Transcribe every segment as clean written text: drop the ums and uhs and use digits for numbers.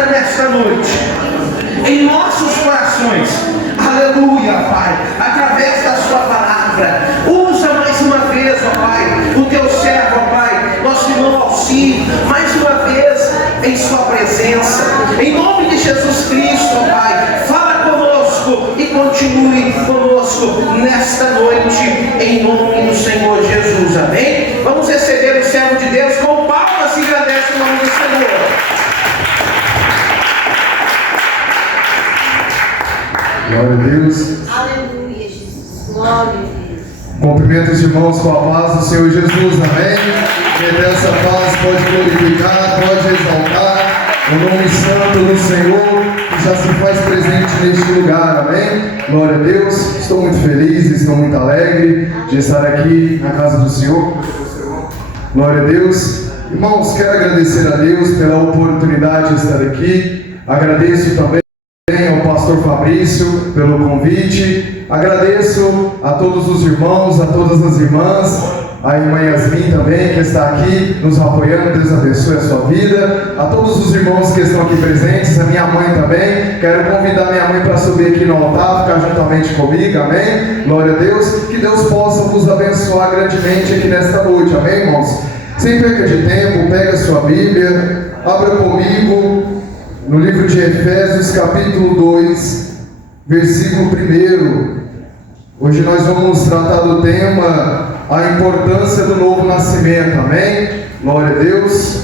entra nesta noite em nossos corações. Aleluia, Pai, através da sua palavra. Usa mais uma vez, ó Pai, o teu servo, ó Pai, nosso irmão Alcir, mais uma vez em sua presença. Em nome de Jesus Cristo, ó Pai, fala conosco e continue conosco nesta noite, em nome do Senhor Jesus. Amém? Vamos receber o servo de Deus com palmas e agradece o nome do Senhor. Glória a Deus. Aleluia, Jesus. Glória a Deus. Cumprimento os irmãos com a paz do Senhor Jesus. Amém? Que dessa paz pode glorificar, pode exaltar o nome santo do Senhor, que já se faz presente neste lugar. Amém? Glória a Deus. Estou muito feliz, estou muito alegre de estar aqui na casa do Senhor. Glória a Deus. Irmãos, quero agradecer a Deus pela oportunidade de estar aqui. Agradeço também ao pastor Fabrício pelo convite. Agradeço a todos os irmãos, a todas as irmãs, a irmã Yasmin também, que está aqui nos apoiando. Deus abençoe a sua vida. A todos os irmãos que estão aqui presentes, a minha mãe também. Quero convidar minha mãe para subir aqui no altar, ficar juntamente comigo. Amém? Glória a Deus. Que Deus possa vos abençoar grandemente aqui nesta noite. Amém, irmãos? Sem perca de tempo, pega a sua Bíblia, abra comigo no livro de Efésios, capítulo 2, versículo 1. Hoje nós vamos tratar do tema a importância do novo nascimento. Amém? Glória a Deus.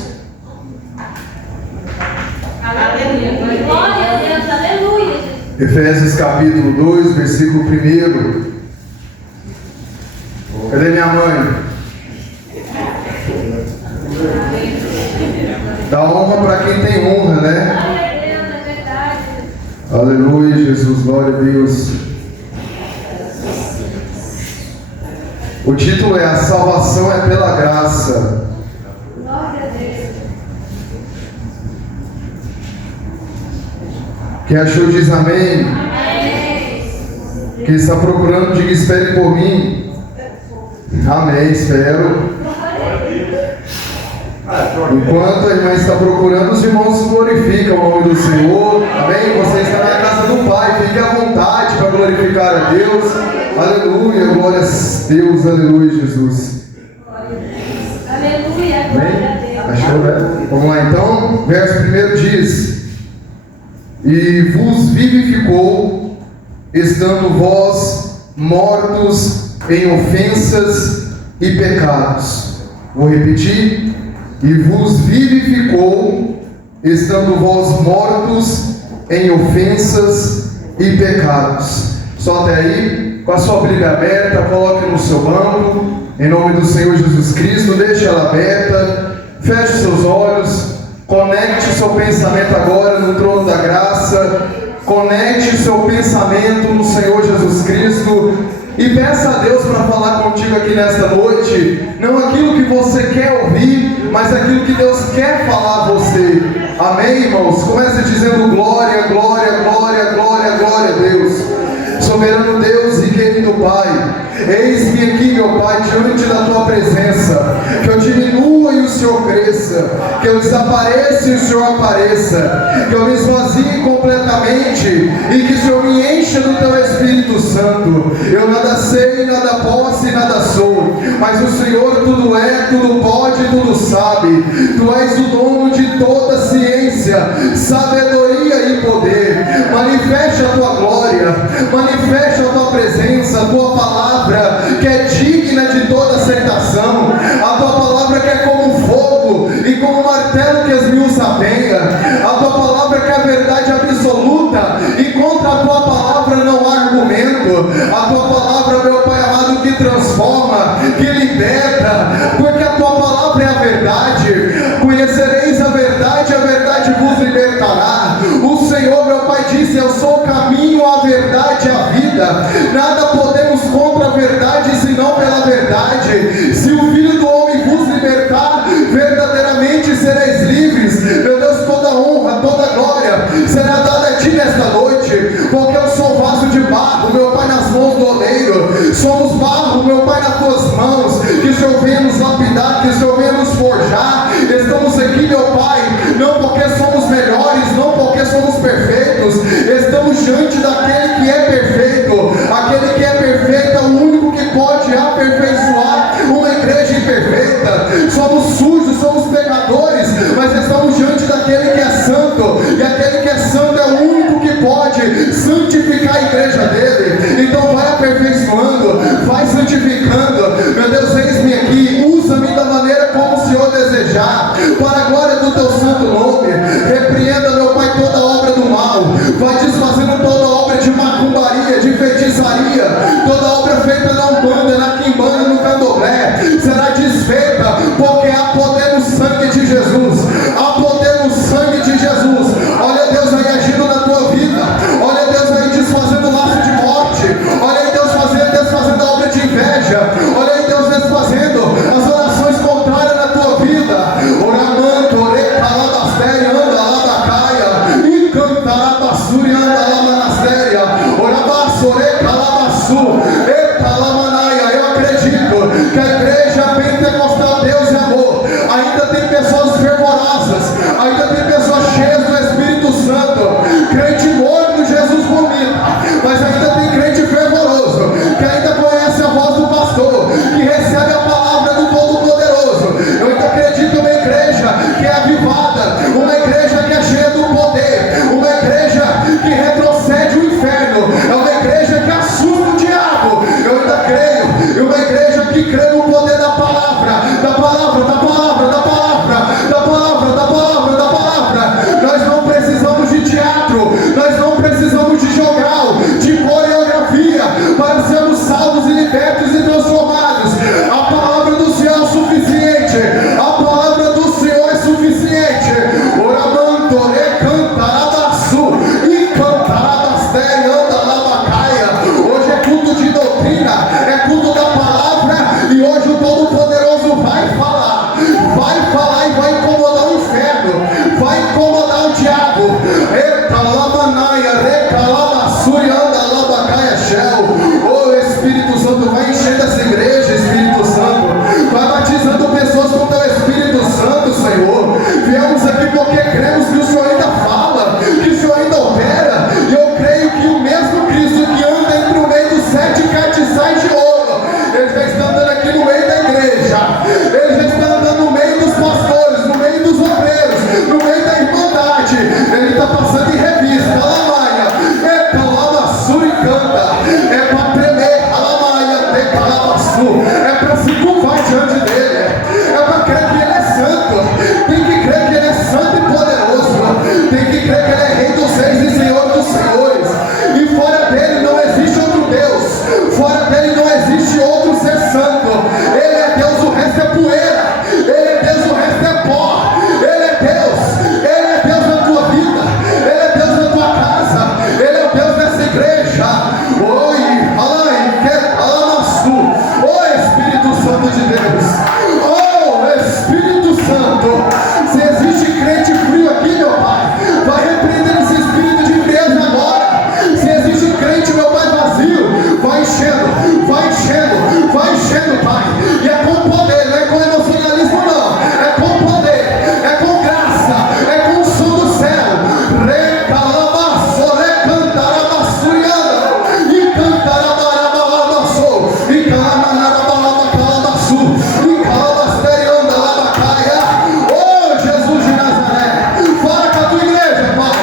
Aleluia. Glória a Deus. Aleluia. Efésios capítulo 2, versículo 1. Cadê minha mãe? Dá honra para quem tem honra, né? Glória a Deus, é verdade. Aleluia, Jesus, glória a Deus. O título é A Salvação é pela Graça. Glória a Deus. Quem achou diz amém. Amém. Quem está procurando, diga espere por mim. Amém, espero. Enquanto a irmã está procurando, os irmãos glorificam o nome do Senhor. Amém? Você está na casa do Pai, fique à vontade para glorificar a Deus. Aleluia, glória a Deus, aleluia, Jesus. Aleluia. Glória a Deus. Achou, né? Vamos lá então. Verso 1 diz: E vos vivificou, estando vós mortos em ofensas e pecados. Vou repetir. E vos vivificou, estando vós mortos em ofensas e pecados. Só até aí, com a sua Bíblia aberta, coloque no seu banco, em nome do Senhor Jesus Cristo, deixe ela aberta, feche seus olhos, conecte o seu pensamento agora no trono da graça, conecte o seu pensamento no Senhor Jesus Cristo, e peça a Deus para falar contigo aqui nesta noite, não aquilo que você quer ouvir, mas aquilo que Deus quer falar a você. Amém, irmãos? Comece dizendo glória, glória, glória, glória, glória a Deus. Soberano Deus e querido Pai, eis-me aqui, meu Pai, diante da Tua presença. Que eu diminua e o Senhor cresça, que eu desapareça e o Senhor apareça, que eu me esvazie completamente e que o Senhor me encha do Teu Espírito Santo. Eu nada sei, nada posso e nada sou, mas o Senhor tudo é, tudo pode, tudo sabe. Tu és o dono de toda ciência, sabedoria e poder. Manifeste a Tua glória, manifeste a Tua presença, a Tua palavra que é digna de toda aceitação, a Tua palavra que é como fogo e como martelo que esmiuça a penha, a Tua palavra que é a verdade absoluta e contra a Tua palavra não há argumento, a Tua palavra, meu Pai amado, que transforma, que liberta, porque a Tua palavra é a verdade. Conhecereis a verdade vos libertará. O Senhor, meu Pai, disse: eu sou o caminho, a verdade e a vida. Nada podemos contra a verdade senão pela verdade. Se o Filho do Homem vos libertar, verdadeiramente sereis livres. Meu Deus, toda honra, toda glória será dada a Ti nesta noite, porque eu sou vaso de barro, meu Pai, nas mãos do oleiro. Somos barro, meu Pai, nas Tuas mãos. Que o Senhor venha nos lapidar, que o Senhor venha nos forjar. Estamos aqui, meu Pai, não porque somos melhores, não perfeitos. Estamos diante daquele que é perfeito. Aquele que é perfeito é o único que pode aperfeiçoar uma igreja imperfeita. Somos sujos, somos pecadores, mas estamos diante daquele que é santo. E aquele que é santo é o único que pode santificar a igreja dele. Então vai aperfeiçoando, vai santificando. Meu Deus, eis-me aqui, usa-me da maneira como o Senhor desejar, para a glória do teu santo nome. Repreenda, meu Pai, toda obra do mal. Vai desfazendo toda obra de macumbaria, de feitiçaria, toda obra feita na Umbanda, na Quimbanda, no Candomblé, será desfeita, porque há poder no sangue de Jesus. Há poder no sangue de Jesus. Olha Deus aí agindo na tua vida. Olha Deus aí desfazendo o laço de morte. Olha aí Deus desfazendo a obra de inveja. Olha aí Deus desfazendo as orações contrárias na tua vida. Oramanto, orecalabastéria, anda labacaia, e cantarabassuri, anda lamanastéria, orabasso, orecalabassu, etalamanaia. Eu acredito que a igreja pentecostal Deus é amor. Ainda tem pessoas fervorosas, ainda tem pessoas cheias do Espírito Santo, crente morto, Jesus vomita, mas ainda tem crente fervoroso, que ainda conhece a voz do pastor, que recebe a palavra do Todo-Poderoso. Eu ainda acredito numa igreja que é avivada, uma igreja que é cheia do poder, uma igreja que retrocede o inferno, é uma igreja que assusta o diabo. Eu ainda creio, é uma igreja que crê no poder da palavra, da palavra, da palavra, da palavra, da palavra, da palavra, da palavra. Nós não precisamos de teatro, nós não precisamos de jogral, de coreografia, para sermos salvos e libertos e transformados. A palavra do Senhor é suficiente, a palavra do Senhor é suficiente. Oramanto, recantarabaçu, e cantarabastéria, anda labacaia. Hoje é culto de doutrina, é culto da palavra, e hoje o Todo-Poderoso vai falar e vai incomodar o inferno, vai incomodar o diabo. Eita lamanaia, recalabassuri, anda labacaia, shell. Oh Espírito Santo, vai enchendo essa igreja, Espírito Santo, vai batizando pessoas com teu Espírito Santo, Senhor. Viemos aqui porque cremos que o Senhor ainda fala, que o Senhor ainda opera, e eu creio que o mesmo Cristo que anda entre o meio dos 7 castiçais de ouro, ele já está andando aqui no meio da igreja, ele já está andando no meio dos pastores, no meio dos obreiros, no meio da irmandade. Ele está passando em revista, alamaia, eita lamassuri canta, é para tremer, alamaia, teca lamassu, é para se curvar diante dele, é para crer que ele é santo, tem que crer que ele é santo e poderoso, tem que crer que ele é Rei dos Reis e Senhor dos Senhores, e fora dele não existe outro Deus, fora dele não existe outro ser santo. Ele é Deus, o resto é poeira, ele é Deus, o resto é pó. Ele é Deus na tua vida, ele é Deus na tua casa, ele é Deus nessa igreja. Oi, alai, que alamassu, oh Espírito Santo de Deus, oh Espírito Santo. Se existe crente frio aqui, meu Pai, vai repreender esse espírito de frieza agora. Se existe crente, meu Pai, vazio, vai enchendo, vai enchendo, vai enchendo, Pai. E é com poder, não é com emocionalismo não, é com poder, é com graça, é com o som do céu. Recalabaço, recantarabassuriana, e cantarabarabalamaçou, e calamanarabalabacalabaçu, e calabasterianda labacaia. Oh Jesus de Nazaré, fala com a tua igreja, Pai,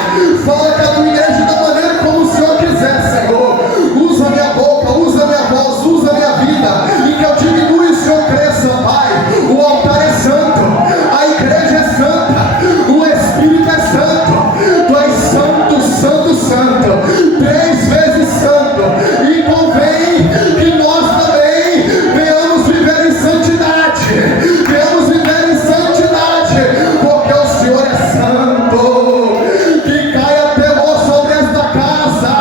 fala com a tua igreja da maneira como o Senhor quiser, Senhor. Usa minha boca, usa minha voz, usa minha vida, e que eu diminua e o Senhor cresça, Pai. O altar é santo, a igreja é santa, o Espírito é santo. Tu és santo, santo, santo, 3 vezes santo, e convém que nós também venhamos viver em santidade, venhamos viver em santidade, porque o Senhor é santo. Que caia temor sobre esta casa,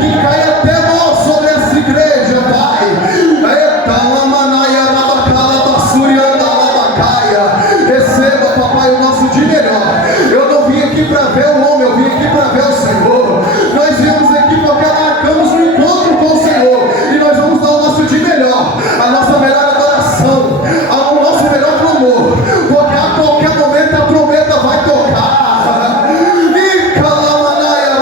que caia temor sobre essa igreja, Pai. Eita lamanaia, labacalabassuri, anda labacaia. Receba, Papai, o nosso de melhor. Eu não vim aqui para ver o homem, eu vim aqui para ver o Senhor. Nós viemos aqui porque marcamos um encontro com o Senhor, e nós vamos dar o nosso de melhor, a nossa melhor adoração, o nosso melhor clamor, porque a qualquer momento a trombeta vai tocar. E calamanaia,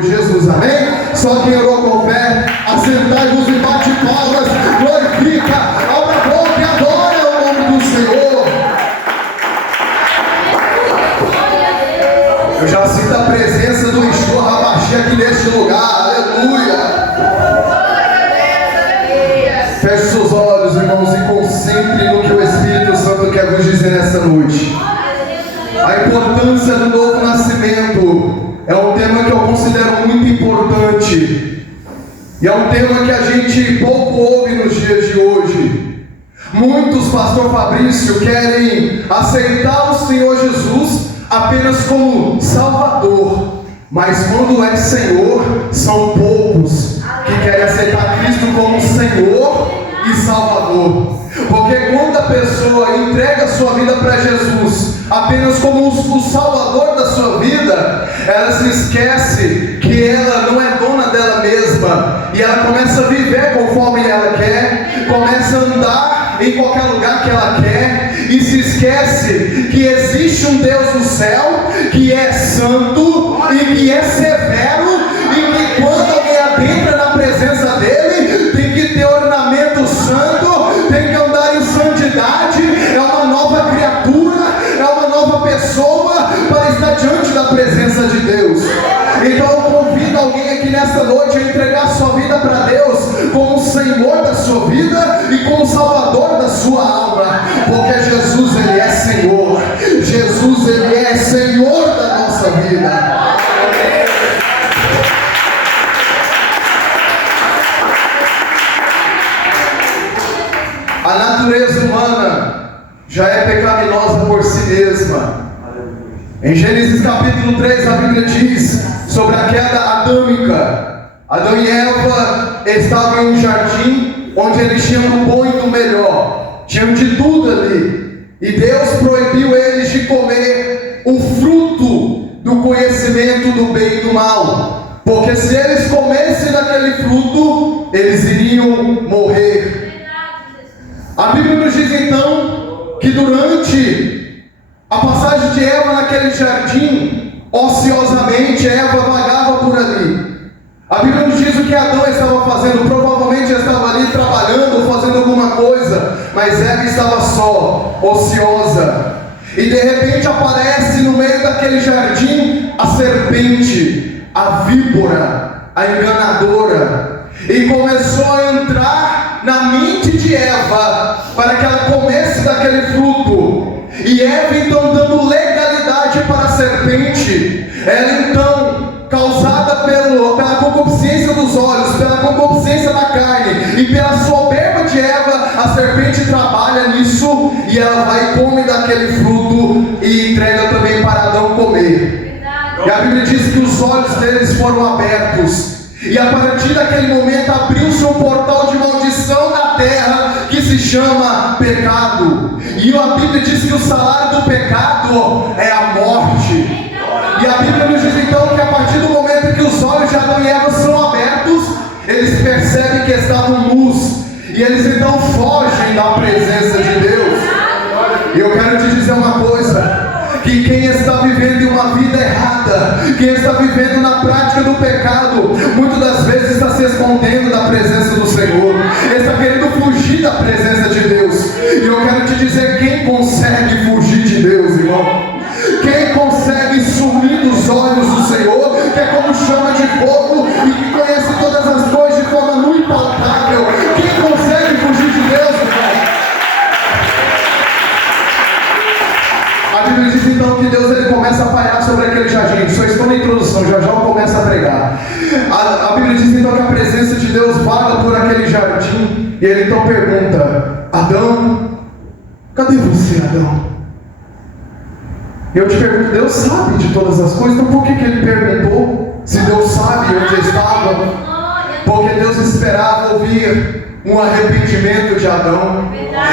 Senhor Jesus, amém? Só quem orou com fé, assentai-vos e bate palmas, glorifica, abra a boca e adora o nome do Senhor. Eu já sinto a presença do Yeshua Habashi aqui neste lugar, aleluia. Feche seus olhos, irmãos, e concentre no que o Espírito Santo quer vos dizer nesta noite. A importância do novo nascimento é um tema que eu considero muito importante. E é um tema que a gente pouco ouve nos dias de hoje. Muitos, pastor Fabrício, querem aceitar o Senhor Jesus apenas como Salvador. Mas quando é Senhor, são poucos que querem aceitar Cristo como Senhor e Salvador. Porque quando a pessoa entrega a sua vida para Jesus apenas como o Salvador da sua vida, ela se esquece que ela não é dona dela mesma, e ela começa a viver conforme ela quer, começa a andar em qualquer lugar que ela quer, e se esquece que existe um Deus no céu que é santo e que é severo, e que quando alguém adentra na presença dele, tem que ter ornamento santo, tem que andar em santidade, é uma nova criatura, é uma nova pessoa para estar diante da presença de Deus. Então eu convido alguém aqui nesta noite a entregar sua vida para Deus como o Senhor da sua vida e como o Salvador da sua alma, porque Jesus, Ele é Senhor. Jesus, Ele é Senhor da nossa vida. A natureza humana já é pecaminosa por si mesma. Em Gênesis capítulo 3, a Bíblia diz sobre a queda adâmica. Adão e Eva estavam em um jardim onde eles tinham do bom e do melhor, tinham de tudo ali, e Deus proibiu eles de comer o fruto do conhecimento do bem e do mal, porque se eles comessem daquele fruto, eles iriam morrer. A Bíblia nos diz então que durante a passagem de Eva naquele jardim, ociosamente Eva vagava por ali. A Bíblia nos diz o que Adão estava fazendo. Provavelmente estava ali trabalhando ou fazendo alguma coisa, mas Eva estava só, ociosa. E de repente aparece no meio daquele jardim a serpente, a víbora, a enganadora, e começou a entrar na mente de Eva para que ela comesse daquele fruto. E Eva então dando legalidade para a serpente, ela então, causada pela concupiscência dos olhos, pela concupiscência da carne e pela soberba de Eva, a serpente trabalha nisso, e ela vai e come daquele fruto e entrega também para Adão comer. E a Bíblia diz que os olhos deles foram abertos, e a partir daquele momento abriu-se um portal de maldição na terra que se chama pecado. E a Bíblia diz que o salário do pecado é a morte. E a Bíblia nos diz então que a partir do momento que os olhos de Adão e Eva são abertos, eles percebem que estavam nus, e eles então fogem da presença de Deus. E eu quero te dizer uma coisa, que quem está vivendo uma vida errada, quem está vivendo na prática do pecado, muitas das vezes está se escondendo da presença do Senhor, está querendo fugir da presença de Deus. E eu quero te dizer, quem consegue fugir de Deus, irmão? Quem consegue sumir dos olhos do Senhor, que é como chama de fogo e que conhece todas as coisas de forma muito impalpável? Quem consegue fugir de Deus, irmão? A Bíblia diz então que Deus ele começa a pairar sobre aquele jardim. Só estou na introdução, já eu começo a pregar. A Bíblia diz então que a presença de Deus vaga por aquele jardim, e ele então pergunta: Adão, cadê você, Adão? E eu te pergunto, Deus sabe de todas as coisas, então por que ele perguntou? Se Deus sabe onde estava? Porque Deus esperava ouvir um arrependimento de Adão.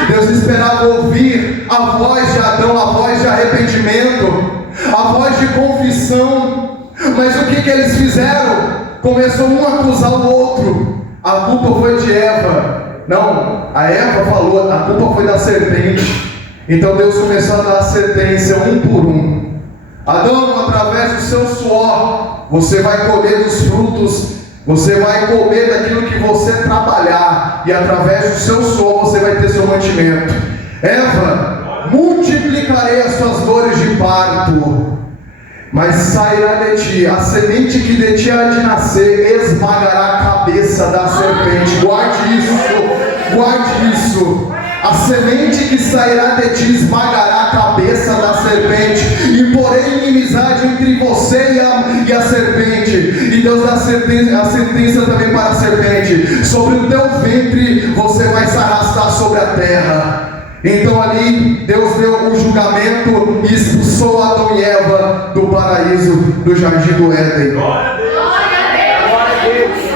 Deus esperava ouvir a voz de Adão, a voz de arrependimento, a voz de confissão. Mas o que eles fizeram? Começou um a acusar o outro. A culpa foi de Eva. Não, a Eva falou, a culpa foi da serpente. Então Deus começou a dar a sentença um por um. Adão, através do seu suor, você vai colher dos frutos, você vai comer daquilo que você trabalhar, e através do seu suor você vai ter seu mantimento. Eva, multiplicarei as suas dores de parto, mas sairá de ti, a semente que de ti há de nascer esmagará a cabeça da serpente. Guarde isso, guarde isso. A semente que sairá de ti esmagará a cabeça da serpente, e porém inimizade entre você e a serpente. E Deus dá a sentença também para a serpente: sobre o teu ventre você vai se arrastar sobre a terra. Então ali Deus deu o julgamento e expulsou Adão e Eva do paraíso, do jardim do Éden.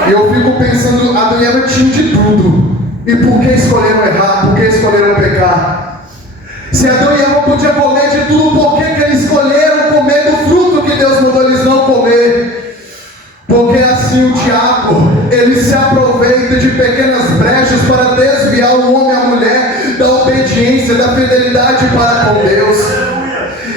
Eu fico pensando, Adão e Eva tinham de tudo, e por que escolheram errar? Por que escolheram pecar? Se Adão e Eva podiam comer de tudo, por que eles escolheram comer do fruto que Deus mandou eles não comer? Porque assim o diabo, ele se aproveita de pequenas brechas para desviar o homem e a mulher da obediência, da fidelidade para com Deus.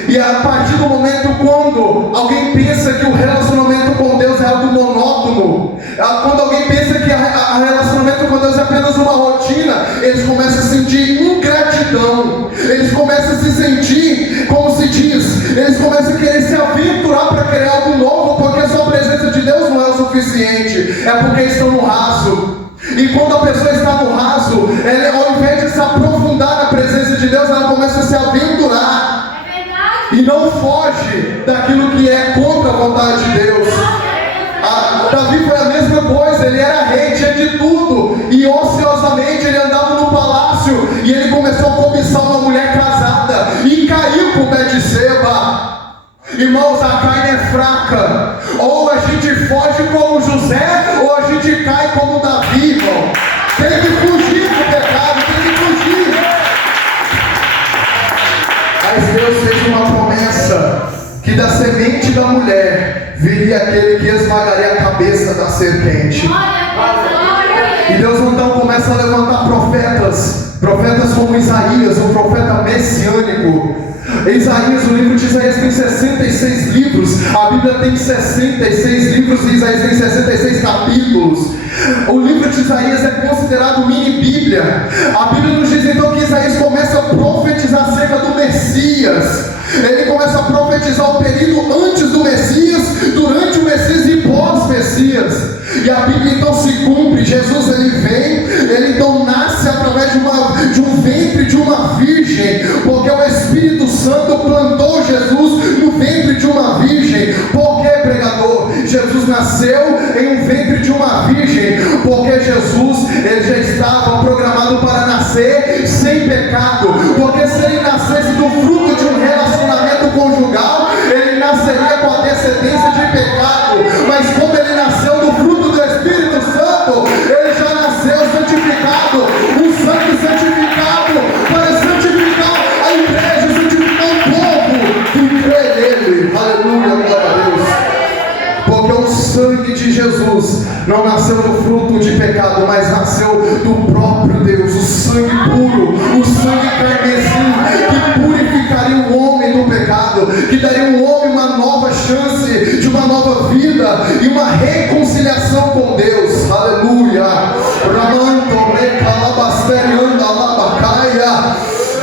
E a partir do momento quando alguém pensa que o relacionamento com Deus é algo monótono, quando alguém pensa que o relacionamento com Deus é apenas uma rotina, eles começam a sentir ingratidão, eles começam a se sentir, como se diz, eles começam a querer se aventurar para querer algo novo, porque só a presença de Deus não é o suficiente, é porque estão no raso. E quando a pessoa está no raso, ela, ao invés de se aprofundar na presença de Deus, ela começa a se aventurar. É verdade. E não foge daquilo que é contra a vontade de Deus. Davi foi a mesma coisa, ele era rei, tinha de tudo, e ociosamente ele andava no palácio, e ele começou a cobiçar uma mulher casada, e caiu com Betseba. Irmãos, a carne é fraca, ou a gente foge como José, ou a gente cai como Davi, irmão. Tem que fugir do pecado, tem que fugir. Mas Deus fez uma promessa, que da semente da mulher viria aquele que esmagaria a cabeça da serpente. E Deus então começa a levantar profetas como Isaías, um profeta messiânico. Isaías, o livro de Isaías tem 66 livros, a Bíblia tem 66 livros e Isaías tem 66 capítulos. O livro de Isaías é considerado mini-bíblia. A Bíblia nos diz então que Isaías começa a profetizar acerca do Messias. Ele começa a profetizar o período antes do Messias, durante o Messias e pós-Messias. E a Bíblia então se cumpre. Jesus ele vem, ele então nasce através de um ventre de uma virgem, porque o Espírito Santo plantou Jesus no ventre de uma virgem. Por que, pregador? Jesus nasceu em um ventre de uma virgem, porque Jesus ele já estava programado para nascer sem pecado. Porque se ele nascesse do fruto de um relacionamento conjugal, ele nasceria com a descendência de pecado. Mas como ele nasceu do fruto do Espírito Santo, ele já nasceu santificado, um sangue santificado para santificar a igreja, santificar o povo que crê nele. Aleluia, glória a Deus. Porque o sangue de Jesus não nasceu do fruto de pecado, mas nasceu do próprio Deus, o sangue puro, o sangue carmesim, que purificaria o homem do pecado, que daria ao homem uma nova chance de uma nova vida e uma reconciliação com Deus. Aleluia.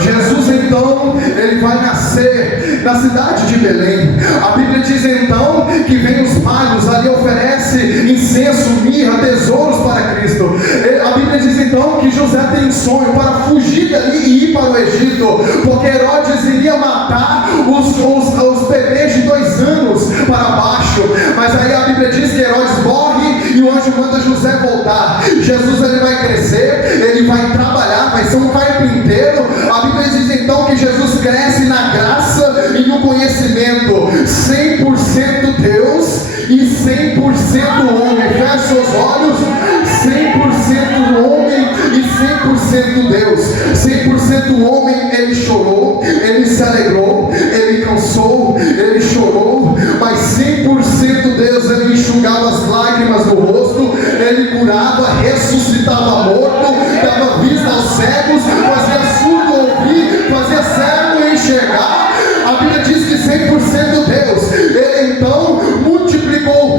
Jesus então, ele vai nascer na cidade de Belém. A Bíblia diz então que vem os magos, ali oferece incenso, mirra, tesouros para Cristo. A Bíblia diz então que José tem um sonho para fugir dali e ir para o Egito, porque Herodes iria matar os bebês de 2 anos para baixo. Mas aí a Bíblia diz que Herodes morre e o anjo manda José voltar. Jesus ele vai crescer, ele vai trabalhar, vai ser um carpinteiro. A Bíblia diz então que Jesus cresce na graça e no conhecimento, 100% Deus e 100% homem. Feche os olhos. 100% homem e 100% Deus. 100% homem, ele chorou, ele se alegrou, ele cansou, ele chorou, mas 100% Deus, ele enxugava as lágrimas do rosto, ele curava, ressuscitava morto, dava vista aos cegos, fazia surdo ouvir, fazia cego enxergar. A Bíblia diz que 100% Deus, ele então multiplicou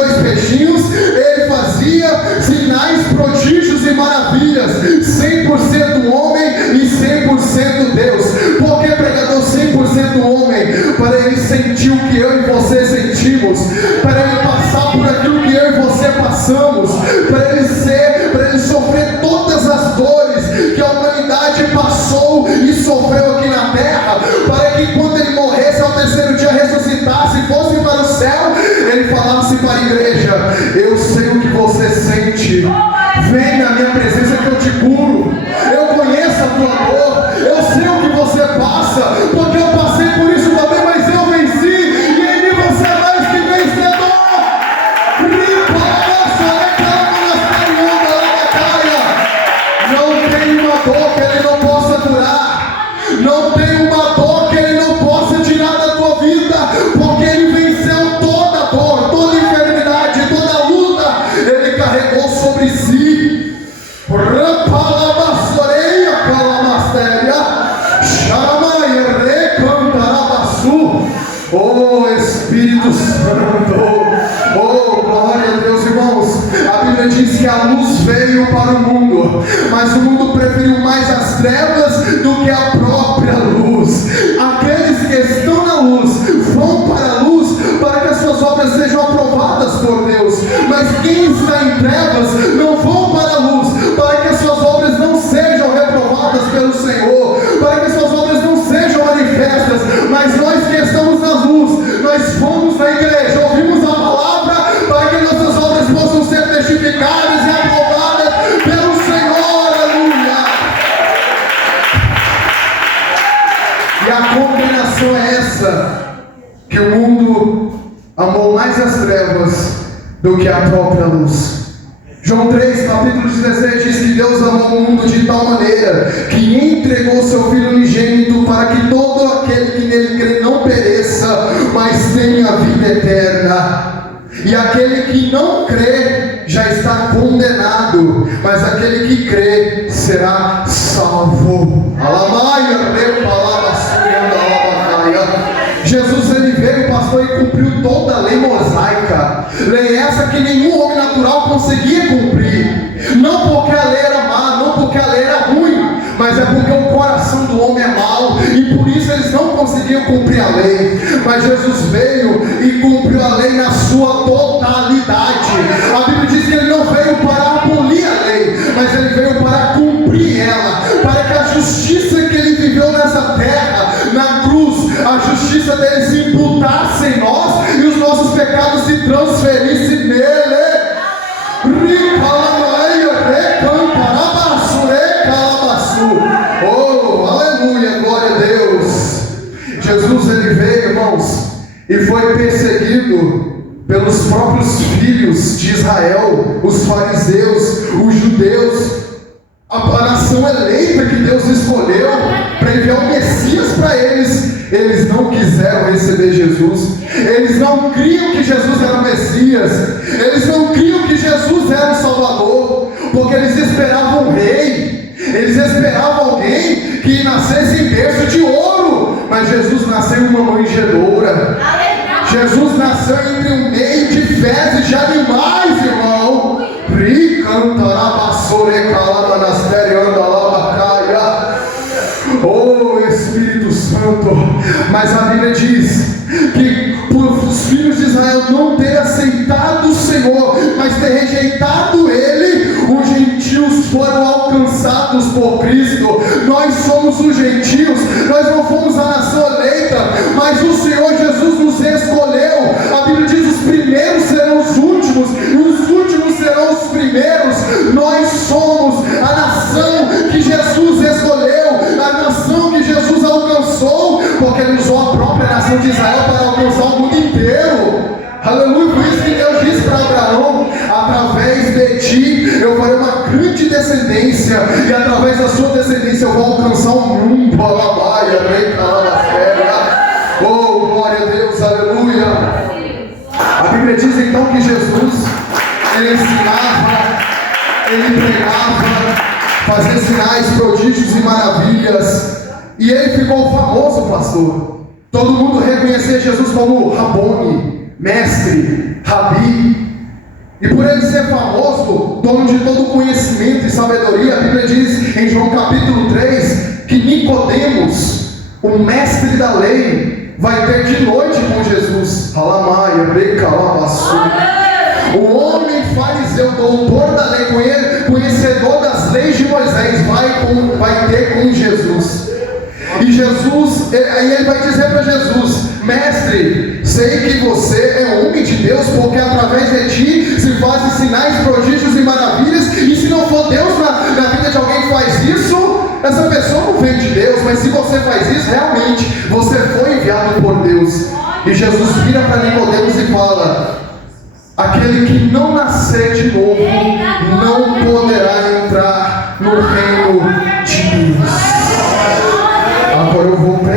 2 peixinhos, ele fazia sinais, prodígios e maravilhas, 100% homem e 100% Deus. Por que, pregador, 100% homem? Para ele sentir o que eu e você sentimos, para ele passar por aquilo que eu e você passamos, para ele sofrer todas as dores que a humanidade passou e sofreu aqui na terra, para que quando ele morresse ao terceiro dia ressuscitasse e fosse para o céu, ele falasse para a igreja: eu sei o que você sente, vem na minha presença que eu te curo, eu conheço a tua dor, eu sei o que você passa, porque eu passei por isso também, mas eu venci, e em mim você é mais que vencedor. Não tem uma dor que ele não possa curar, não tem uma dor que ele não possa tirar da tua vida, porque ele venceu toda a dor, toda a enfermidade, toda a luta, ele carregou sobre si. Oh Espírito Santo, oh glória a Deus, irmãos. A Bíblia diz que a luz veio para o mundo, mas o mundo preferiu mais as trevas do que a própria luz. Aqueles que estão na luz vão para a luz para que as suas obras sejam aprovadas por Deus, mas quem está em trevas não vão para a luz para que as suas obras não sejam reprovadas pelo Senhor, para que as suas obras não sejam manifestas. Mas nós que estamos na luz, nós fomos na igreja, ouvimos a palavra para que nossas obras possam ser testificadas e aprovadas pelo Senhor. Aleluia! E a condenação é essa, que o mundo amou mais as trevas do que a própria luz. João 3, capítulo 16 diz que Deus amou o mundo de tal maneira que entregou seu Filho unigênito para que todo aquele que nele crê não pereça, mas tenha vida eterna. E aquele que não crê já está condenado, mas aquele que crê será salvo. Jesus ele veio, pastor, e cumpriu toda a lei mosaica. Lei essa que nenhum homem natural conseguia cumprir. Não porque a lei era má, não porque a lei era ruim, mas é porque o coração do homem é mau, e por isso eles não conseguiam cumprir a lei. Mas Jesus veio e cumpriu a lei na sua totalidade. A Bíblia diz que ele não veio para abolir a lei, mas ele veio para cumprir ela, para que a justiça que ele viveu nessa terra, na cruz, a justiça dele se imputasse em nós e os nossos pecados se transferissem nele. Oh, aleluia, glória a Deus. Jesus ele veio, irmãos, e foi perseguido pelos próprios filhos de Israel, os fariseus, os judeus, a nação eleita que Deus escolheu para enviar o Messias para eles. Eles não quiseram receber Jesus, eles não criam que Jesus era o Messias, eles não criam que Jesus era o Salvador, porque eles esperavam um rei, eles esperavam alguém que nascesse em berço de ouro, mas Jesus nasceu em uma manjedoura. Jesus nasceu entre um meio de fezes de animais, irmão. Oh Espírito Santo. Mas a Bíblia diz que por os filhos de Israel não ter aceitado o Senhor, mas ter rejeitado Ele, os gentios foram alcançados por Cristo. Nós somos os gentios, nós não fomos a nação eleita, mas o Senhor Jesus nos escolheu. A Bíblia diz: os primeiros serão os últimos, e os últimos serão os primeiros. Nós somos a nação que Jesus escolheu, a nação que Jesus alcançou, porque Ele usou a própria nação de Israel para alcançar o mundo inteiro. Aleluia. Por isso que Deus disse para Abraão: através de ti eu farei uma grande descendência, e através da sua descendência eu vou alcançar o mundo. Oh, glória a Deus, aleluia. A Bíblia diz então que Jesus, Ele ensinava, Ele pregava, fazia sinais, prodígios e maravilhas, e Ele ficou famoso, pastor. Todo mundo reconhecia Jesus como Rabone, mestre, rabi. famoso, dono de todo conhecimento e sabedoria, a Bíblia diz em João capítulo 3 que Nicodemos, o mestre da lei, vai ter de noite com Jesus. Alamaia, Becalabaçu. O homem fariseu, doutor da lei, conhecedor das leis de Moisés, vai ter com Jesus. E Jesus, aí ele vai dizer para Jesus: mestre, sei que você é homem de Deus, porque através de ti se fazem sinais, prodígios e maravilhas, e se não for Deus na vida de alguém que faz isso, essa pessoa não vem de Deus. Mas se você faz isso, realmente você foi enviado por Deus. E Jesus vira para Nicodemos e fala: aquele que não nascer de novo não poderá entrar no reino de Deus. Agora eu vou pregar.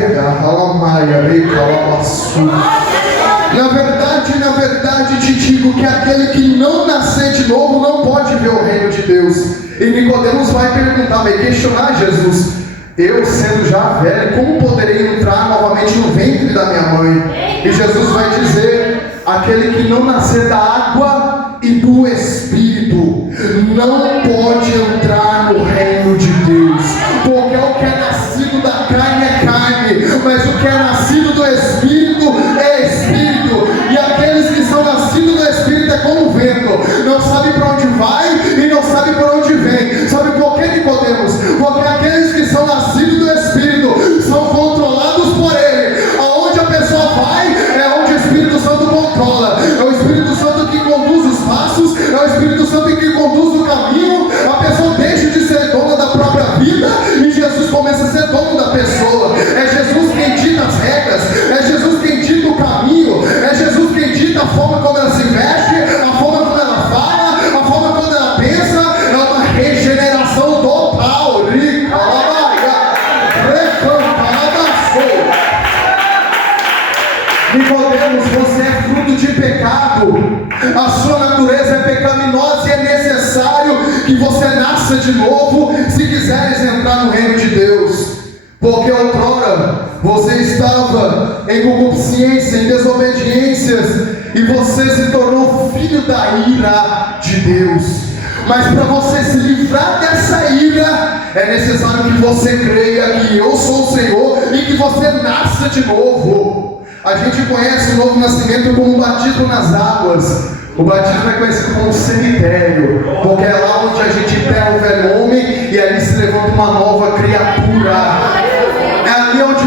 Na verdade te digo que aquele que não nascer de novo não pode ver o reino de Deus. E Nicodemos vai perguntar, vai questionar Jesus: eu sendo já velho, como poderei entrar novamente no ventre da minha mãe? E Jesus vai dizer: aquele que não nascer da água e do Espírito não pode entrar no reino de Deus. Porque o que é nascido da carne é carne, mas o que é nascido do Espírito é Espírito. E aqueles que são nascidos do Espírito é como o vento, não sabe para onde vai e não sabe para onde vem. Sabe por que, Nicodemos? Porque aqueles que são nascidos do Espírito são controlados por Ele. Aonde a pessoa vai é onde o Espírito Santo controla. É o Espírito Santo que conduz os passos, é o Espírito Santo que conduz o caminho. A pessoa deixa de ser dona da própria vida e Jesus começa a ser dono da pessoa. É Jesus quem dita as regras, é Jesus quem dita o caminho, é Jesus quem dita a forma como ela se veste, a forma como ela fala, a forma como ela pensa. É uma regeneração total. Nicodemos, você é fruto de pecado, a sua natureza é pecaminosa e é necessário que você nasça de novo se quiseres entrar no reino de Deus. Porque outrora você estava em concupiscência, em desobediências, e você se tornou filho da ira de Deus. Mas para você se livrar dessa ira, é necessário que você creia que eu sou o Senhor e que você nasça de novo. A gente conhece o novo nascimento como o batismo nas águas. O batismo é conhecido como cemitério, porque é lá onde a gente enterra o velho homem e ali se levanta uma nova criatura. É ali onde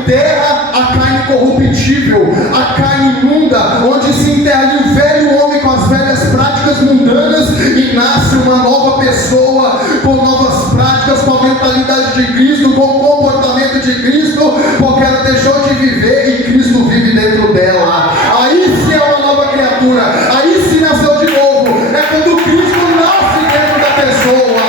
enterra a carne corruptível, a carne imunda, onde se enterra ali o velho homem com as velhas práticas mundanas e nasce uma nova pessoa com novas práticas, com a mentalidade de Cristo, com o comportamento de Cristo, porque ela deixou de viver e Cristo vive dentro dela. Aí sim é uma nova criatura, aí sim nasceu de novo. É quando Cristo nasce dentro da pessoa.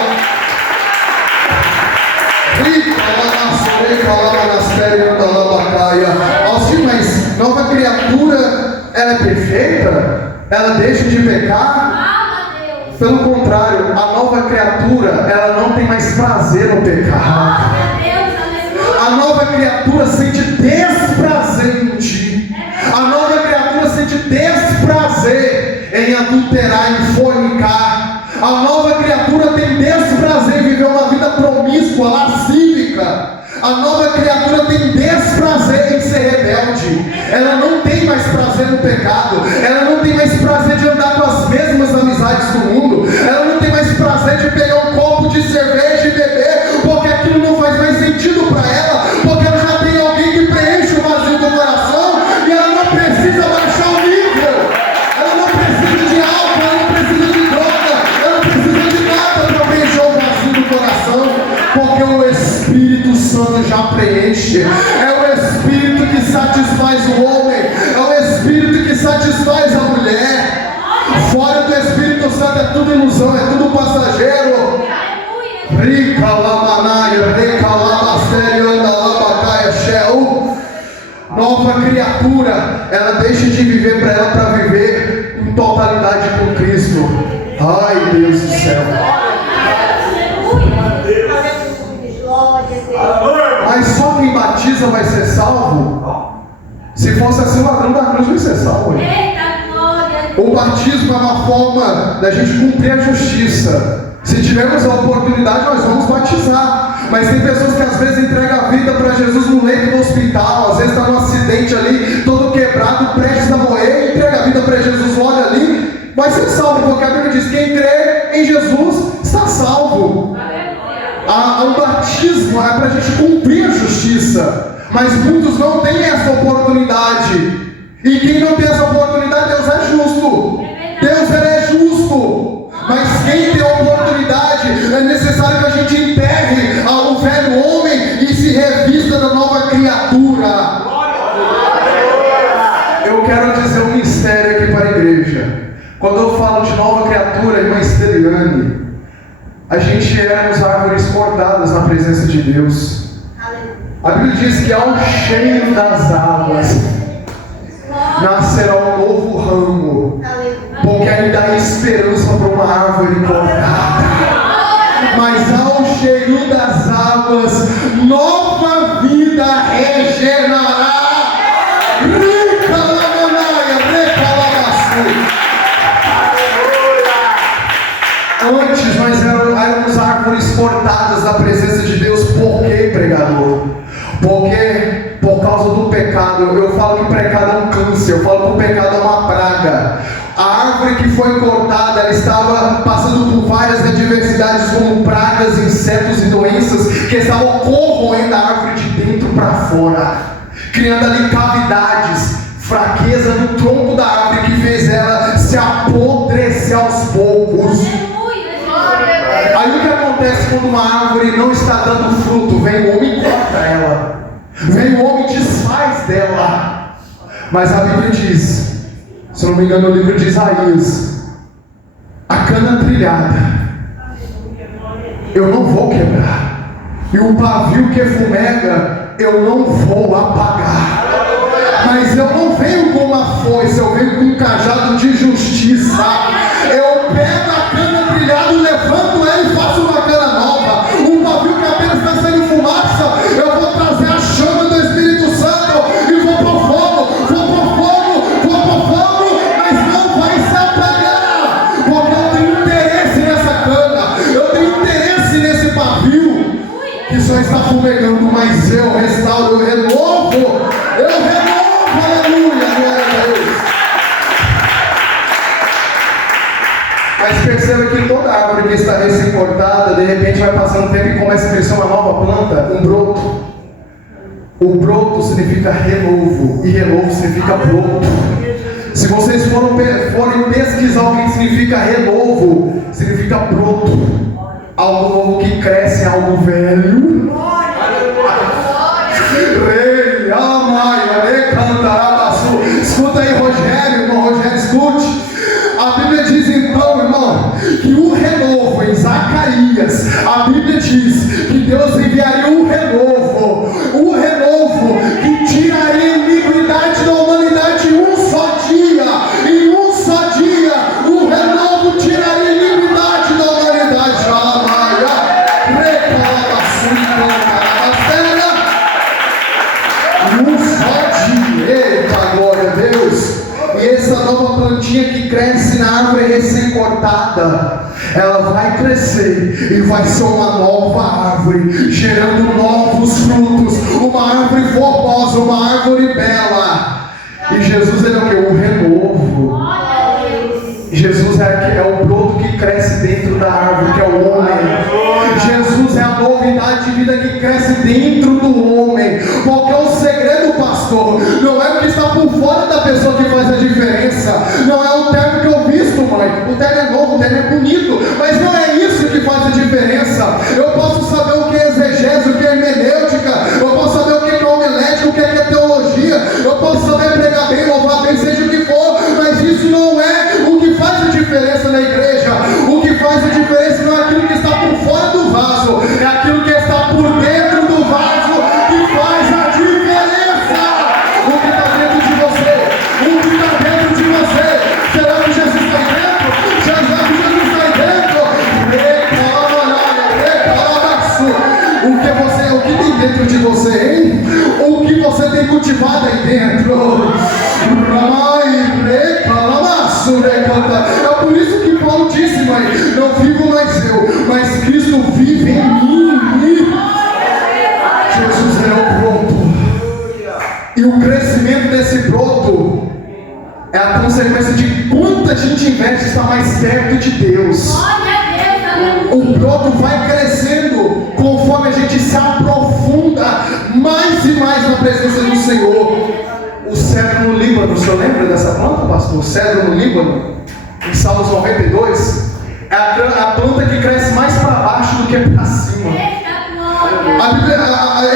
Assim, mas nova criatura, ela é perfeita? Ela deixa de pecar? Pelo contrário, a nova criatura, ela não tem mais prazer no pecado. A nova criatura sente desprazer em ti. A nova criatura sente desprazer em adulterar, em fornicar. A nova criatura tem desprazer em viver uma vida promíscua, lascívica. A nova criatura tem desprazer em ser rebelde. Ela não tem mais prazer no pecado. Ela não tem mais prazer de andar com as mesmas amizades do mundo. Ela não tem mais prazer de pegar um copo de cerveja e beber, porque aquilo não faz mais sentido para ela, porque ela já tem alguém que preenche o vazio do coração e ela não precisa baixar o nível. Ela não precisa de álcool, ela não precisa de droga, ela não precisa de nada para preencher o vazio do coração, porque o Espírito Santo já preenche. É o Espírito que satisfaz o homem, é o Espírito que satisfaz a mulher. Fora do Espírito Santo é tudo ilusão, é tudo passageiro. Rica lamanaia, rica lamasteria, anda labacaia, shell. Nova criatura, ela deixa de viver para ela para viver em totalidade com Cristo. Ai, Deus do céu. Mas só quem batiza vai ser salvo? Se fosse assim, o ladrão da cruz vai ser salvo. Eita, glória a O batismo é uma forma da gente cumprir a justiça. Se tivermos a oportunidade, nós vamos batizar. Mas tem pessoas que às vezes entregam a vida para Jesus no leito do hospital, às vezes está num acidente ali, todo quebrado, prestes a morrer, entrega a vida para Jesus, olha ali, vai ser salvo, porque a Bíblia diz: quem crê em Jesus está salvo. O batismo é para a gente cumprir a justiça, mas muitos não têm essa oportunidade. E quem não tem essa oportunidade, Deus é justo. Deus ele é justo. Mas quem tem a oportunidade, é necessário que a gente enterre o velho homem e se revista da nova criatura. Eu quero dizer um mistério aqui para a igreja. Quando eu falo de nova criatura, irmã Esteliane, a gente éramos árvores cortadas na presença de Deus. A Bíblia diz que ao cheiro das águas nascerá um novo ramo, porque ainda há esperança para uma árvore cortada. Mas ao cheiro das águas, nova vida regenerará. Antes nós éramos árvores cortadas da presença de Deus. Por quê, pregador? Porque por causa do pecado. Eu falo que o pecado é um câncer, eu falo que o pecado é uma praga. A árvore que foi cortada, ela estava passando por várias adversidades, como pragas, insetos e doenças que estavam corroendo a árvore de dentro para fora, criando ali cavidades, fraqueza no tronco da árvore que fez ela se apodrecer aos poucos. Aí o que acontece quando uma árvore não está dando fruto? Vem o homem e corta ela, vem o homem e desfaz dela. Mas a Bíblia diz, se não me engano, no livro de Isaías, a cana trilhada eu não vou quebrar, e o pavio que fumega eu não vou apagar. Mas eu não venho com uma foice, eu venho com um cajado de justiça. Eu pego a cana trilhada, levanto ela e faço uma cana nova. Um pavio que apenas está saindo fumaça, eu vou trazer a chama do Espírito Santo e vou pro fogo, mas não vai se apagar, porque eu tenho interesse nessa cana, eu tenho interesse nesse pavio que só está fumegando, mas eu restauro, eu renovo, aleluia, glória a Deus. Mas perceba que toda árvore que está recém-cortada, de repente vai passando o tempo e começa a crescer uma nova planta, um broto. O broto significa renovo, e renovo significa broto. Se vocês forem pesquisar o que significa renovo, significa broto. Algo novo que cresce, algo velho. Rei, amai, cantarabaçu. Escuta aí, Rogério, irmão Rogério, escute. A Bíblia diz então, irmão, que o renovo em Zacarias, a Bíblia diz que Deus enviaria um renovo que tiraria a iniquidade da humanidade em um só dia. Em um só dia, o renovo tiraria a iniquidade da humanidade. Um só dia, eita glória a Deus. E essa nova plantinha que cresce na árvore recém-cortada, ela vai crescer e vai ser uma nova árvore, gerando novos frutos, uma árvore formosa, uma árvore bela. E Jesus ele é o que? O renovo. Jesus é o broto que cresce dentro da árvore, que é o homem. Jesus é a novidade de vida que cresce dentro do homem. Porque o segredo, pastor, não é o que está por fora da pessoa que faz a diferença. Não é o terno que eu visto, mãe. O terno é novo, o terno é bonito, mas não é isso que faz a diferença. Eu posso saber o que é exegese, o que é hermenêutica, eu posso saber o que é homilética, o que é teologia, eu posso saber pregar bem, louvar bem, seja o que for, mas isso não é o que faz a diferença na igreja. O que faz a diferença não é aquilo que está por fora do vaso, é aquilo que está por dentro do vaso que faz a diferença. O que está dentro de você, o que está dentro de você. Será que Jesus está aí dentro? Será que Jesus está aí dentro? O que tem dentro de você, hein? O que você tem cultivado aí dentro? vive em mim. Jesus é o broto. E o crescimento desse broto é a consequência de quanta gente investe estar mais perto de Deus. O broto vai crescendo conforme a gente se aprofunda mais e mais na presença do Senhor. O cedro no Líbano, o senhor lembra dessa planta, pastor? O cedro no Líbano, em Salmos 92, é a planta que cresce mais para baixo do que para cima.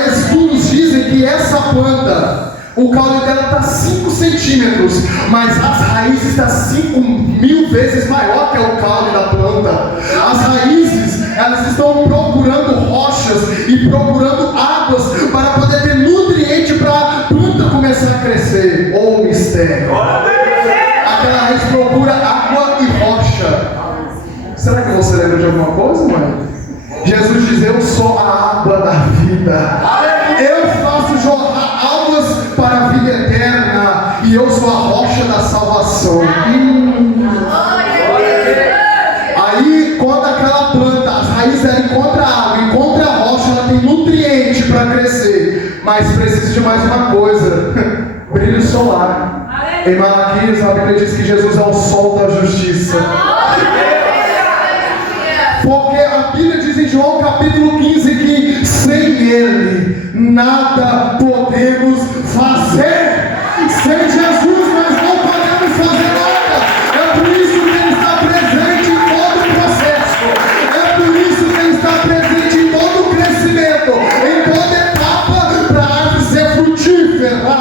Estudos dizem que essa planta, o caule dela está 5 centímetros, mas as raízes estão 5.000 vezes maior que o caule da planta. As raízes, elas estão procurando rochas e procurando águas para poder ter nutriente para a planta começar a crescer. Oh, mistério! Aquela raiz procura água e rocha. Será que você lembra de alguma coisa, mãe? Jesus diz: eu sou a água da vida. Eu faço jorrar águas para a vida eterna. E eu sou a rocha da salvação. Aí, quando aquela planta, as raízes dela encontra água, encontra a rocha, ela tem nutriente para crescer. Mas precisa de mais uma coisa: brilho solar. Em Malaquias, a Bíblia diz que Jesus é o sol da justiça. Porque a Bíblia diz em João capítulo 15 que sem Ele nada podemos fazer. Sem Jesus nós não podemos fazer nada. É por isso que Ele está presente em todo o processo. É por isso que Ele está presente em todo o crescimento, em toda etapa, para a árvore ser frutífera.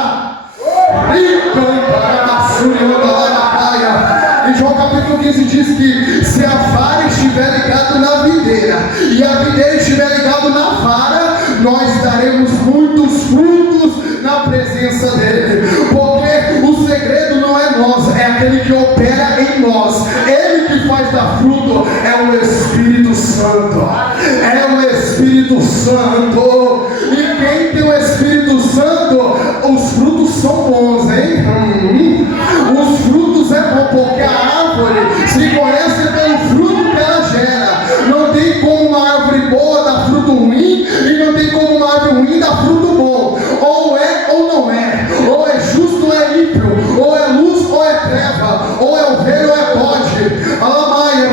Em João capítulo 15 diz que se a vara estiver ligada na videira e a videira estiver ligada na vara, nós daremos muitos frutos na presença dele. Porque o segredo não é nós, é aquele que opera em nós. Ele que faz dar fruto é o Espírito Santo. É o Espírito Santo. E quem tem o Espírito Santo, os frutos são bons, hein? Os frutos é bom, porque a árvore se conhece pelo fruto que ela gera. Não tem como uma árvore boa dar fruto ruim, e não tem como uma árvore ruim dar fruto bom. Ou é ou não é, ou é justo ou é ímpio, ou é luz ou é treva, ou é ovelha ou é bode, ou é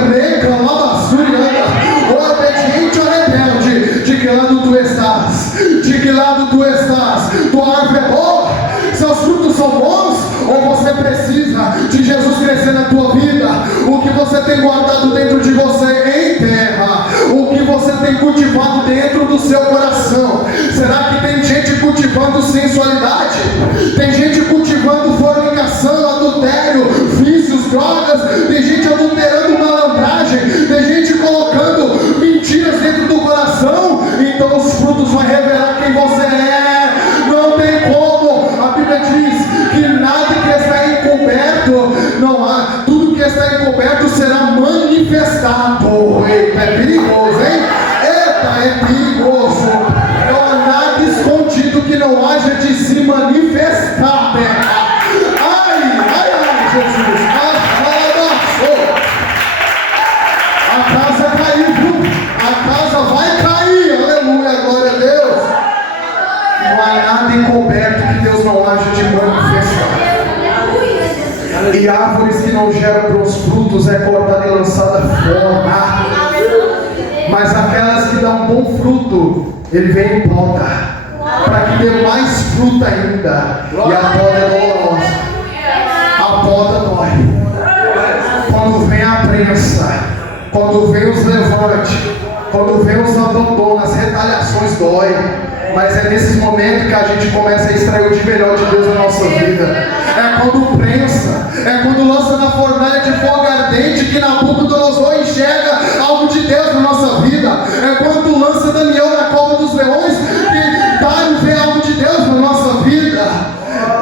obediente ou é rebelde. De que lado tu estás? De que lado tu estás? Tua árvore é boa? Seus frutos são bons? Ou você precisa de Jesus crescer na tua vida? O que você tem guardado dentro de você em terra? O que você tem cultivado dentro do seu coração? Será que tem gente cultivando sensualidade? Tem gente cultivando fornicação, adultério, vícios, drogas? Tem gente adulterando malandragem? Tem gente colocando mentiras dentro do coração? Então os frutos vão revelar quem você é. Não tem como. A Bíblia diz que nada que está encoberto, não há, tudo que está encoberto será manifestado. Eita, é perigoso, hein? Eita, é perigoso. Não há nada escondido que não haja de se manifestar, terra. Ai, Jesus. A casa caiu, a casa vai cair. Aleluia, glória a Deus. Não há nada encoberto que Deus não haja de manifestar. E árvores que não geram bons frutos é cortada e lançada fora. Mas aquelas que dão bom fruto, Ele vem e poda, para que dê mais fruta ainda. E a poda é dolorosa. A poda dói. Quando vem a prensa, quando vem os levantes, quando vem os abandonos, as retaliações dói. Mas é nesse momento que a gente começa a extrair o de melhor de Deus na nossa vida. É quando prensa, é quando lança na fornalha de fogo ardente que Nabucodonosor enxerga algo de Deus na nossa vida. É quando lança Daniel na cova dos leões que Dário vê algo de Deus na nossa vida.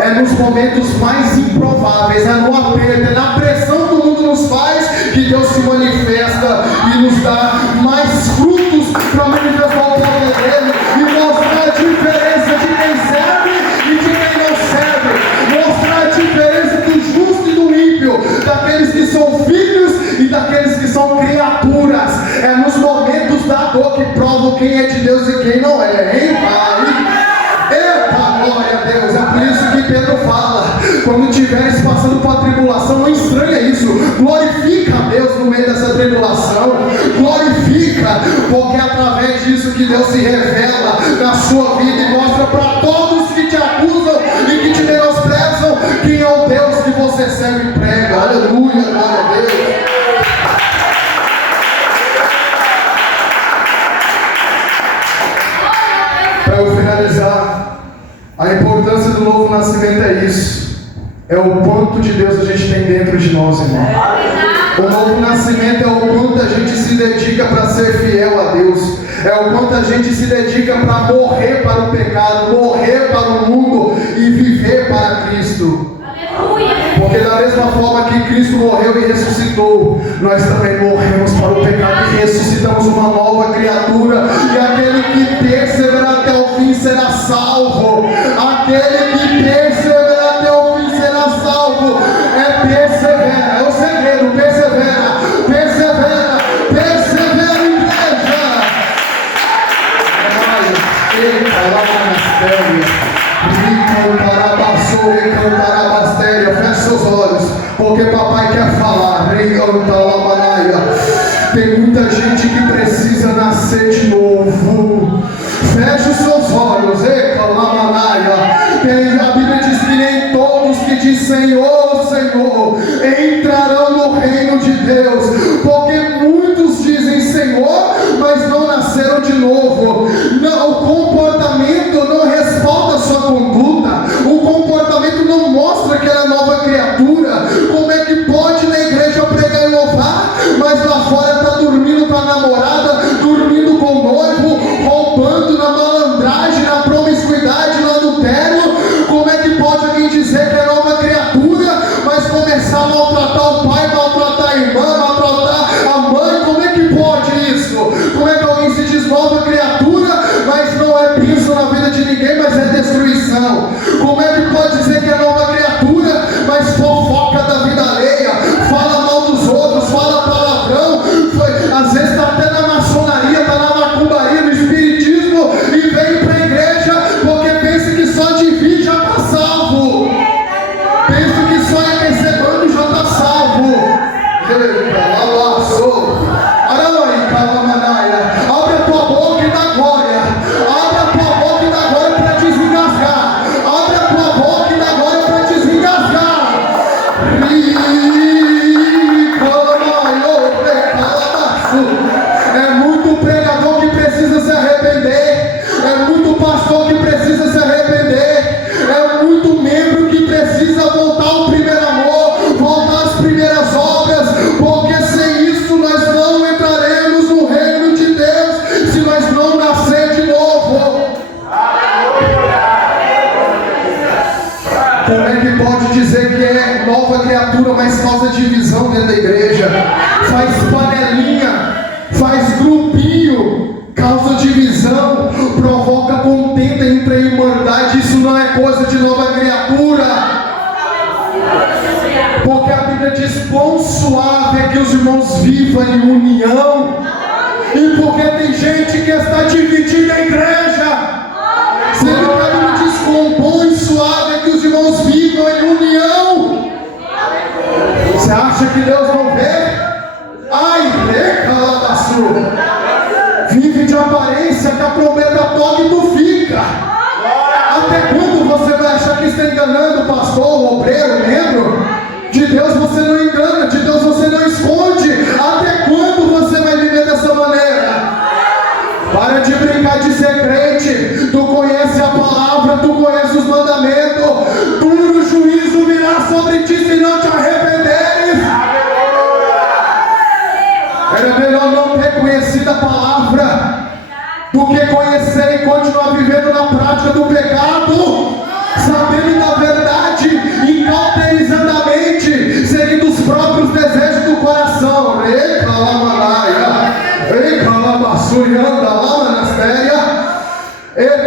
É nos momentos mais improváveis, é no aperto, é na pressão que o mundo nos faz, que Deus se manifesta e nos dá mais frutos para manifestar o poder dele e mostrar a diferença de quem serve e de quem não serve, mostrar a diferença do justo e do ímpio, daqueles que são filhos e daqueles que são criaturas. É nos momentos da dor que prova provam quem é de Deus e quem não é, hein, Pai? Eita, glória a Deus. É por isso que Pedro fala: quando estiveres passando por tribulação, não estranha isso, glorifica a Deus no meio dessa tribulação, glorifica, porque é através disso que Deus se revela na sua vida e mostra para todos que te acusam e que te menosprezam quem é o Deus que você serve e prega. Aleluia, glória a Deus. Para eu finalizar, a importância do novo nascimento é isso. É o quanto de Deus a gente tem dentro de nós, irmão. O novo nascimento é o quanto a gente se dedica para ser fiel a Deus. É o quanto a gente se dedica para morrer para o pecado, morrer para o mundo e viver para Cristo. Porque da mesma forma que Cristo morreu e ressuscitou, nós também morremos para o pecado e ressuscitamos uma nova criatura. E aquele que perseverar até o fim será salvo. Aquele que perseverar até o fim será salvo. É persevera, é o segredo, persevera, persevera, persevera, igreja. Feche seus olhos, porque papai quer falar. Tem muita gente que precisa nascer de novo. Feche os seus olhos. A Bíblia diz que nem todos que dizem Senhor, Senhor entrarão no reino de Deus, porque muitos dizem Senhor, mas não nasceram de novo. Não, o comportamento não respalda a sua conduta. O comportamento não mostra que ela é nova criatura. Como é que pode na igreja pregar e louvar, mas lá fora está dormindo com a namorada, dormindo com o noivo, roubando na malandragem, na promiscuidade, no adultério? Como é que pode alguém dizer que é nova criatura, mas começar a maltratar o pai, maltratar a irmã, maltratar a mãe? Como é que pode isso? Como é que alguém se diz nova criatura, mas não é bênção na vida de ninguém, mas é destruição? Como é que pode dizer que é nova criatura, mas fofoca da vida alheia, fala mal dos outros, fala palavrão, às vezes está até na maçonaria, está na macumbaria, no espiritismo, e vem para a igreja porque pensa que só divide já está salvo, pensa que só é recebendo já está salvo. Abre a tua boca e dá glória. Abre a tua boca e dá glória para desengasgar. Abre a tua boca e dá glória para desengasgar. É muito pregador que precisa se arrepender. É muito pastor que precisa se arrepender. É muito membro que precisa voltar ao primeiro amor, voltar às primeiras obras, porque sem isso nós não entraremos no reino de Deus, se nós não nascer de novo. Como é que pode dizer que é nova criatura, mas causa divisão dentro da igreja? Faz panelinha, faz grupinho, causa divisão, provoca contenda entre a irmandade. Isso não é coisa de nova criatura. Porque a Bíblia diz quão suave é que os irmãos vivam em união. E porque tem gente que está dividida a igreja, sendo que a Bíblia diz quão bom e suave é que os irmãos vivam em união. Você acha que Deus não vê? Ai, recalabassu. Vive de aparência, que a promessa toca e tu fica. Até quando você vai achar que está enganando o pastor, o obreiro, o membro? De Deus você não engana, de Deus você não esconde. Até quando você vai viver dessa maneira? Para de brincar de ser crente. Tu conhece a palavra, tu conhece os mandamentos. Duro juízo virá sobre ti se não te arrependeres. Era melhor não ter conhecido a palavra do que conhecer e continuar vivendo na prática do pecado, sabendo da verdade e cauterizando a mente, seguindo os próprios desejos do coração.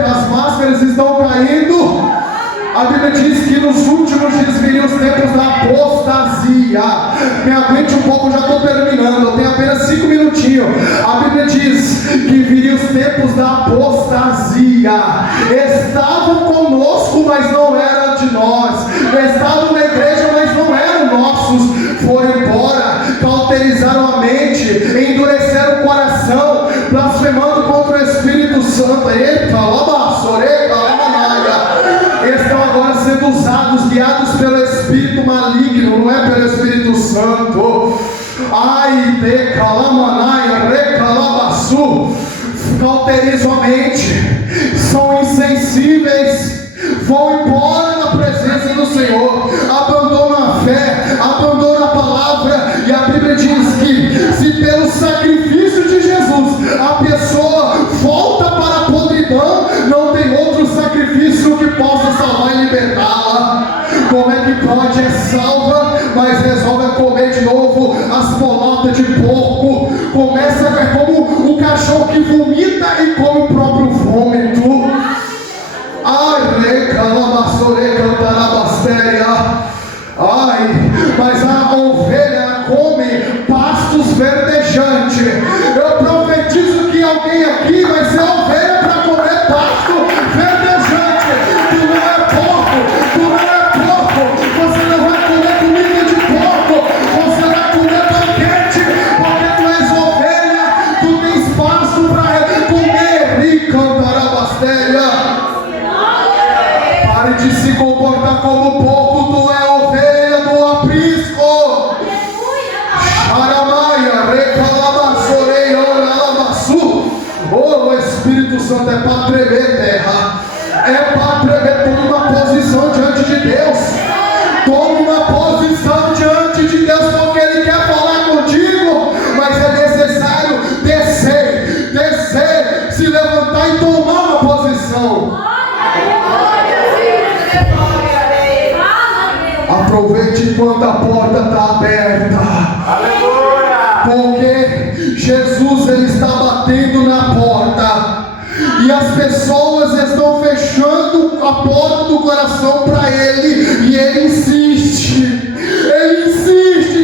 As máscaras estão caindo. A Bíblia diz que nos últimos dias viriam os tempos da apostasia. Me aguente um pouco, já estou terminando, eu tenho apenas 5 minutinhos. A Bíblia diz que viriam os tempos mente, endureceram o coração, blasfemando contra o Espírito Santo. Eita, labassoreca, lamanaia. Estão agora sendo usados, guiados pelo Espírito maligno, não é pelo Espírito Santo. Ai, de calamanaia, recalabassu. Cauterizam a mente, são insensíveis, vão embora na presença do Senhor, abandonam a fé, abandonam a palavra. E a Bíblia diz que se pelo sacrifício de Jesus a pessoa volta para a podridão, não tem outro sacrifício que possa salvar e libertá-la. Como é que pode? É salva, mas resolve comer de novo as polotas de porco. Começa, é como o cachorro que vomita e come o próprio vômito. Ai, mas a ovelha come pastos verdejantes. Eu profetizo que alguém aqui vai ser ovelha para comer pasto verdejante. Tu não é porco, tu não é porco. Você não vai comer comida de porco, você vai comer banquete, porque tu és ovelha, tu tens pasto para comer. E cantar a bastelha. Pare de se comportar como porco, tu é ovelha do aprisco. Aramaia, recalabassorei, olalabaçu. Oh, o Espírito Santo é para tremer terra, é para tremer. Toma uma posição diante de Deus, toma uma posição diante de Deus, porque Ele quer falar contigo, mas é necessário descer, se levantar e tomar uma posição. Aproveite enquanto a porta está aberta. Aleluia! Porque Jesus, Ele está batendo na porta, e as pessoas estão fechando a porta do coração para Ele, e Ele insiste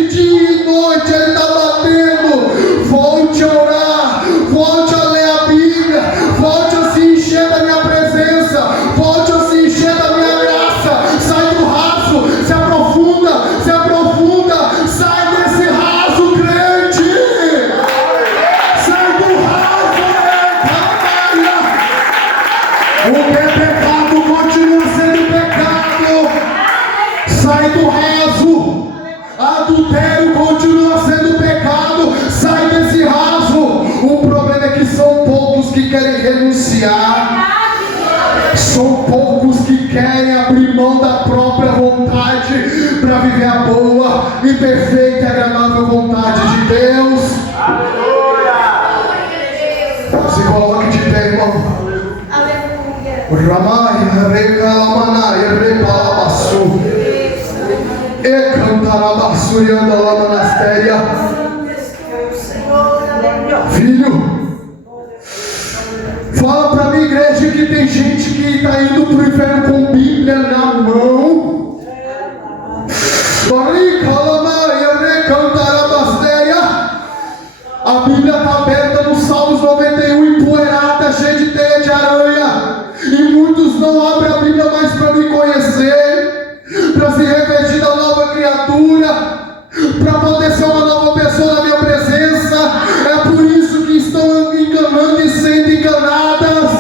dia e noite. Ele está batendo. Volte a orar, volte a ler a Bíblia, volte a se encher da minha presença, volte a se encher da minha graça. Sai do raso, se aprofunda, sai desse raso, crente. Sai do raso, o que é pecado continua sendo pecado. Sai do raso. Adultério continua sendo pecado. Sai desse raso. O problema é que são poucos que querem renunciar. São poucos que querem abrir mão da própria vontade para viver a boa e perfeita e agradável vontade de Deus. Aleluia! Se coloque de pé, irmão. Ramai, recalamanai, repalabassu. E cantarabassu e andalamanastéria. Filho, fala para mim, igreja, que tem gente que está indo para o inferno com Bíblia na mão. A Bíblia está aberta no Salmos 91, empoeirada, cheia de teia de aranha. E muitos não abrem a Bíblia mais para me conhecer, para se revestir da nova criatura, para poder ser uma nova pessoa na minha presença. É por isso que estão enganando e sendo enganadas.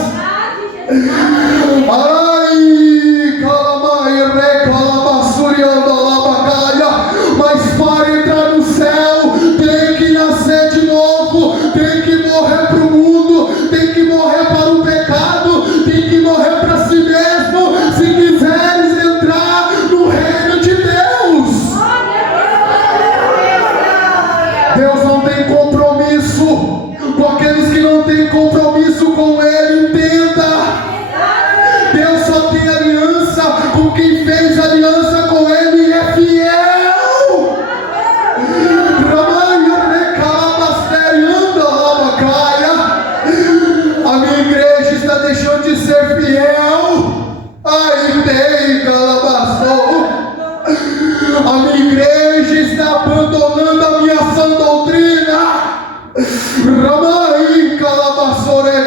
Ai, calamai, recalabassuri, andalabacaia. Mas para entrar no céu, tem que nascer de novo, tem que morrer para o mundo, tem que morrer para o pecado, tem que morrer para si mesmo, se quiseres entrar no reino de Deus. Deus não tem compromisso com aqueles que não têm compromisso com Ele, entenda. Deus só tem aliança com quem fez aliança com Ele e é fiel. A minha igreja está deixando de ser fiel. Ai, dei, calabaçou. A minha igreja está abandonando a minha sã doutrina. Ramai, calabaçore,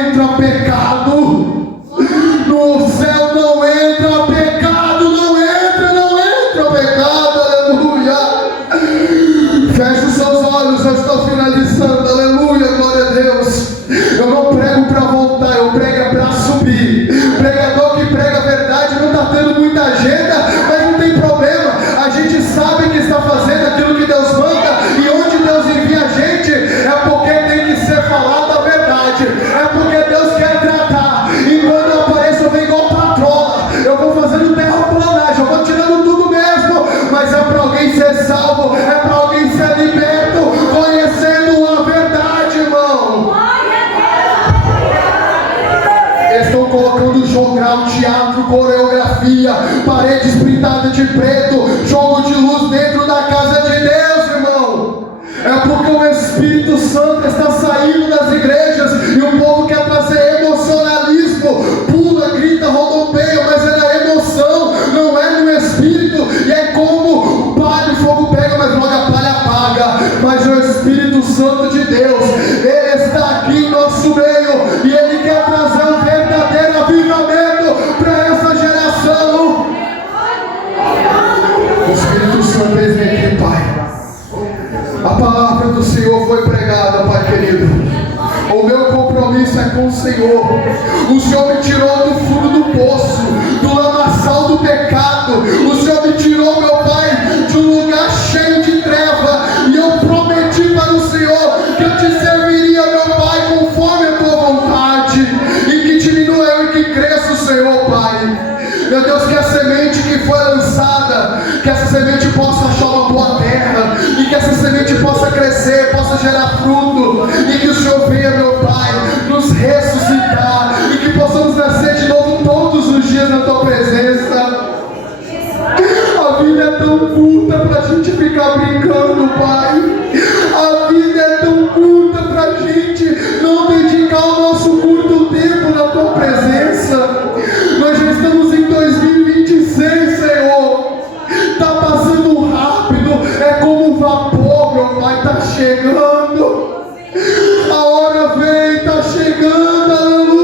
entra pecado. No céu não entra pecado, não entra pecado, aleluia. Feche os seus olhos, eu estou finalizando, aleluia, glória a Deus. Eu não prego para voltar, eu prego para subir. Pregador que prega a verdade não está tendo muita agenda, mas não tem problema. A gente sabe que está fazendo aquilo que Deus manda, e onde Deus envia a gente é porque tem que ser falada a verdade, é porque Deus quer tratar. E quando eu apareço, eu venho igual patrola, eu vou fazendo terraplanagem, eu vou tirando tudo mesmo, mas é para alguém ser salvo, é para alguém ser liberto, conhecendo a verdade, irmão. Estão colocando jogral, teatro, coreografia, paredes pintadas de preto, jogo de luz dentro da casa de Deus, irmão. É porque o Espírito Santo está saindo das igrejas e o povo quer trazer emocionalismo, pula, grita, rodopeia, mas é na emoção, não é no Espírito. E é como palha, o fogo pega, mas logo a palha apaga. Mas o Espírito Santo de Deus, Ele está aqui em nosso meio e Ele quer trazer um verdadeiro avivamento para essa geração. O Espírito Santo vem aqui, Pai. A palavra do Senhor foi pregada, Pai querido. O meu compromisso é com o Senhor. O Senhor me tirou do fundo do poço, do lamaçal do pecado. O Senhor me tirou, meu Pai, de um lugar cheio de treva. E eu prometi para o Senhor que eu te serviria, meu Pai, conforme a tua vontade. E que diminua eu e que cresça o Senhor, Pai. Meu Deus, que a semente que foi lançada, que essa semente possa achar uma boa terra, e que essa semente possa crescer, possa gerar fruto, e que o Senhor venha, meu Pai, nos ressuscitar, e que possamos nascer de novo todos os dias na Tua presença. A vida é tão curta para a gente ficar brincando, Pai. A vida é tão curta para a gente não dedicar o nosso curto tempo na Tua presença. Nós já estamos em 2026, Senhor. Está passando rápido, é como um vapor, meu Pai, está chegando. A hora vem, está chegando, aleluia.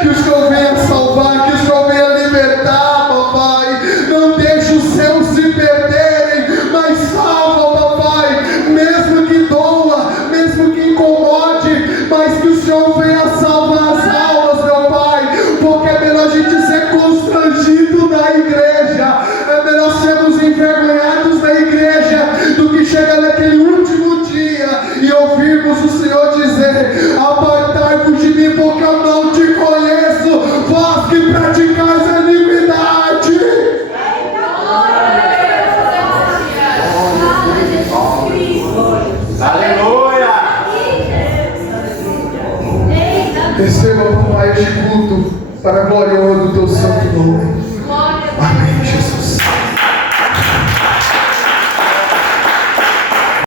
Que o Senhor venha salvar, que o Senhor venha libertar, papai. Não deixe os seus se perderem, mas salva, papai. Mesmo que doa, mesmo que incomode, mas que o Senhor venha salvar as almas, meu Pai. Porque é melhor a gente ser constrangido na igreja, é melhor sermos envergonhados na igreja, do que chegar naquele último dia e ouvirmos o Senhor dizer: apartai-vos de mim, porque eu não te conheço, vós que praticais a iniquidade. Aleluia! Receba, papai, este culto para a glória e honra do teu santo nome.